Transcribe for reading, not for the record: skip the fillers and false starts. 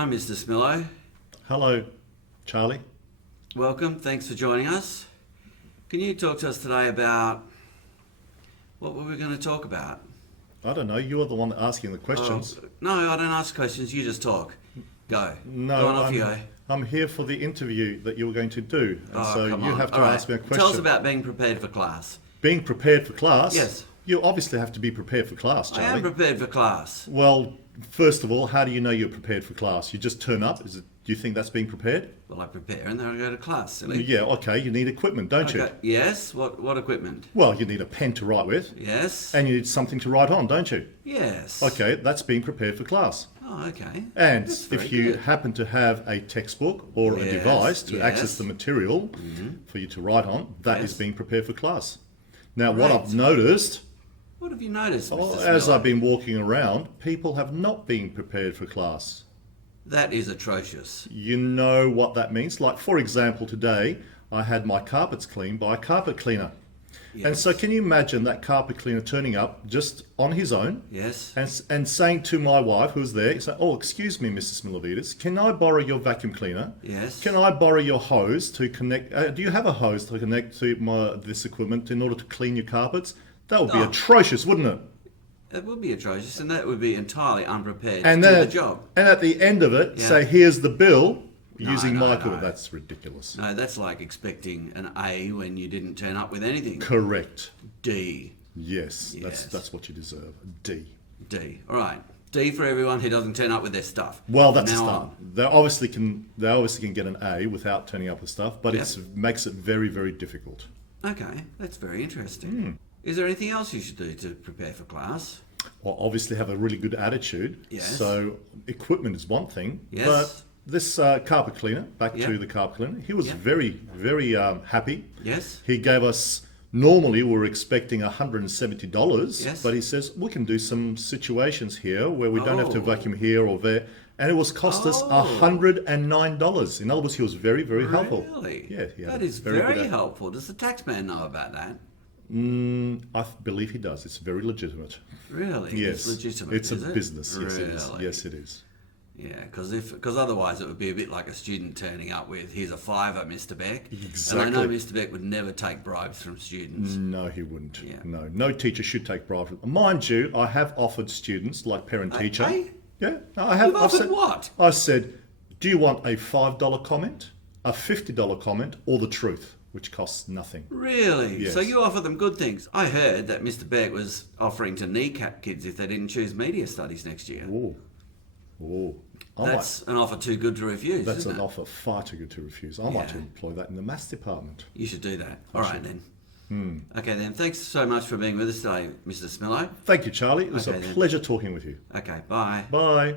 Hi, Mr. Smilo. Hello, Charlie. Welcome. Thanks for joining us. Can you talk to us today about what were we going to talk about? I don't know, you're the one asking the questions. No, I don't ask questions. You just talk. Go. No, Go on, off you go. I'm here for the interview that you were going to do, and so come you on. have to All right. ask me a question. Tell us about being prepared for class. Being prepared for class? Yes. You obviously have to be prepared for class, I Charlie. am prepared for class. Well, first of all, how do you know you're prepared for class? You just turn up? Do you think that's being prepared? Well, I prepare and then I go to class, silly. Yeah, okay, you need equipment, don't you? Okay. Yes. What equipment? Well, you need a pen to write with, Yes. and you need something to write on, don't you? Yes. Okay, that's being prepared for class. Oh, okay. And That's very if you good. happen to have a textbook or a Yes, device to yes. access the material for you to write on, that is Yes. being prepared for class. Now, what I've Great. noticed, What have you noticed, Mr. as Smilo? I've been walking around, people have not been prepared for class. That is atrocious. You know what that means? Like, for example, today I had my carpets cleaned by a carpet cleaner. And Yes. so can you imagine that carpet cleaner turning up just on his own Yes. and saying to my wife, who's there, saying, "Oh, excuse me, Mrs. Smilovides, can I borrow your vacuum cleaner? Yes. Can I borrow your hose to connect? Do you have a hose to connect to this equipment in order to clean your carpets?" That would be Oh. atrocious, wouldn't it? It would be atrocious, and that would be entirely unprepared And to do then, the job. and at the end of it, Yeah. say, "Here's the bill." No, Using no, my no. equipment. That's ridiculous. No, that's like expecting an A when you didn't turn up with anything. Correct. D. Yes, Yes. that's what you deserve. D. D. All right. D for everyone who doesn't turn up with their stuff. Well, From that's a now start. on. They obviously can get an A without turning up with stuff, but Yep. it makes it very, very difficult. Okay, that's very interesting. Hmm. Is there anything else you should do to prepare for class? Well, obviously have a really good attitude. Yes. So equipment is one thing. Yes. But this carpet cleaner, back Yep. to the carpet cleaner, he was Yep. very, very happy. Yes. He gave us. Normally, we were expecting $170, Yes. but he says we can do some situations here where we don't have to Oh. vacuum here or there, and it was cost us Oh. $109. In other words, he was very, very helpful. Really? Yeah, he had That a is very very good helpful. Does the taxman know about that? I believe he does. It's very legitimate. Really? Yes, It's legitimate. it's is a it? business. Yes, it is. Really? Yes, it is. Yeah, because otherwise it would be a bit like a student turning up with, "Here's a $5, Mr. Beck." Exactly. And I know Mr. Beck would never take bribes from students. No, he wouldn't. Yeah. No teacher should take bribes. Mind you, I have offered students like parent-teacher. Hey? Yeah, I have. You've I've offered said, what? I said, do you want a $5 comment, a $50 comment, or the truth, which costs nothing? Really? Yes. So you offer them good things. I heard that Mr. Beck was offering to kneecap kids if they didn't choose media studies next year. Oh, That's an offer too good to refuse, that's isn't an it? offer far too good to refuse. I might Yeah. employ that in the maths department. You should do that. All right, should. then. Hmm. Okay, then. Thanks so much for being with us today, Mr. Smilo. Thank you, Charlie. It was Okay, a then. pleasure talking with you. Okay, bye. Bye.